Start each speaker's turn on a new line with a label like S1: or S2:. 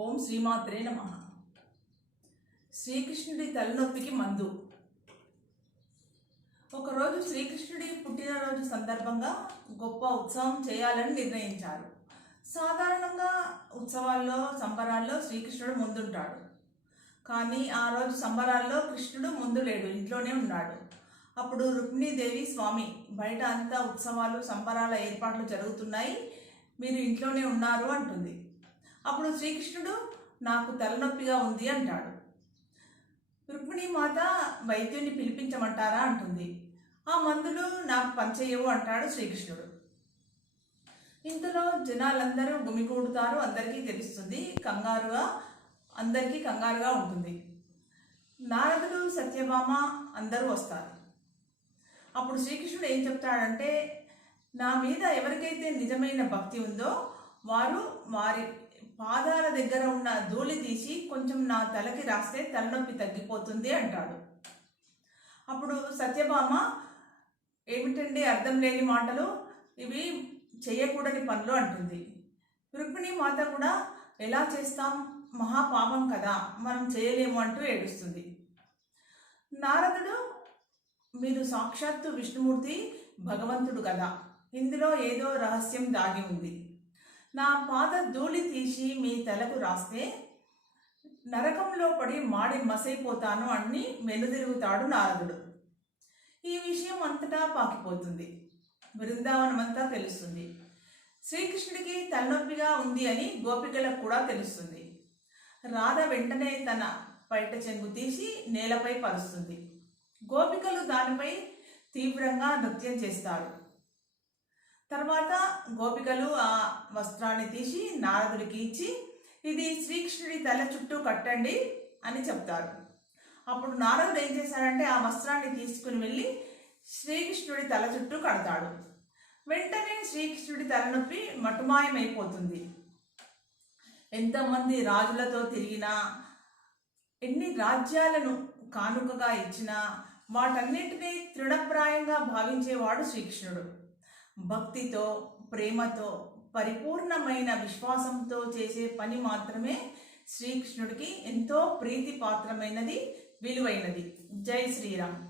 S1: ఓం శ్రీమాత్రే నమ. శ్రీకృష్ణుడి తలనొప్పికి మందు. ఒకరోజు శ్రీకృష్ణుడి పుట్టినరోజు సందర్భంగా గొప్ప ఉత్సవం చేయాలని నిర్ణయించారు. సాధారణంగా ఉత్సవాల్లో సంబరాల్లో శ్రీకృష్ణుడు ముందుంటాడు. కానీ ఆ రోజు సంబరాల్లో కృష్ణుడు ముందు లేడు ఇంట్లోనే ఉన్నాడు. అప్పుడు రుక్మిణీదేవి స్వామి బయట అంతా ఉత్సవాలు సంబరాల ఏర్పాట్లు జరుగుతున్నాయి. మీరు ఇంట్లోనే ఉన్నారు అంటుంది. అప్పుడు శ్రీకృష్ణుడు నాకు తలనొప్పిగా ఉంది అంటాడు. రుక్మిణి మాత వైద్యుని పిలిపించమంటారా అంటుంది. ఆ మందులు నాకు పనిచేయవు అంటాడు శ్రీకృష్ణుడు. ఇంతలో జనాలందరూ గుమిగూడుతారు అందరికీ తెలుస్తుంది కంగారుగా అందరికీ కంగారుగా ఉంటుంది. నారదుడు సత్యభామ అందరూ వస్తారు. అప్పుడు శ్రీకృష్ణుడు ఏం చెప్తాడంటే నా మీద ఎవరికైతే నిజమైన భక్తి ఉందో వారు వారి పాదాల దగ్గర ఉన్న ధూళి తీసి కొంచెం నా తలకి రాస్తే తలనొప్పి తగ్గిపోతుంది అంటాడు. అప్పుడు సత్యభామ ఏమిటండి అర్థం లేని మాటలు? ఇవి చేయకూడని పనులు అంటుంది. రుక్మిణి మాత కూడా ఎలా చేస్తాం? మహాపాపం కదా మనం చేయలేము అంటూ ఏడుస్తుంది. నారదుడు మీరు సాక్షాత్తు విష్ణుమూర్తి భగవంతుడు కదా. ఇందులో ఏదో రహస్యం దాగి ఉంది. నా పాద ధూళి తీసి మీ తలకు రాస్తే నరకంలో పడి మాడి మసైపోతాను అని మెలుదిరుగుతాడు నారదుడు. ఈ విషయం అంతటా పాకిపోతుంది. బృందావనమంతా తెలుస్తుంది. శ్రీకృష్ణుడికి తలనొప్పిగా ఉంది అని గోపికలకు కూడా తెలుస్తుంది. రాధ వెంటనే తన పైట చెంగు తీసి నేలపై పరుస్తుంది. గోపికలు దానిపై తీవ్రంగా నృత్యం చేస్తారు. తర్వాత గోపికలు ఆ వస్త్రాన్ని తీసి నారదుడికి ఇచ్చి ఇది శ్రీకృష్ణుడి తల చుట్టూ కట్టండి అని చెప్తారు. అప్పుడు నారదుడు ఏం చేశాడంటే ఆ వస్త్రాన్ని తీసుకుని వెళ్ళి శ్రీకృష్ణుడి తల చుట్టూ కడతాడు. వెంటనే శ్రీకృష్ణుడి తలనొప్పి మటుమాయమైపోతుంది. ఎంతమంది రాజులతో తిరిగినా ఎన్ని రాజ్యాలను కానుకగా ఇచ్చినా వాటన్నిటినీ తృణప్రాయంగా భావించేవాడు శ్రీకృష్ణుడు. భక్తితో ప్రేమతో పరిపూర్ణమైన విశ్వాసంతో చేసే పని మాత్రమే శ్రీకృష్ణుడికి ఎంతో ప్రీతిపాత్రమైనది విలువైనది. జై శ్రీరామ్.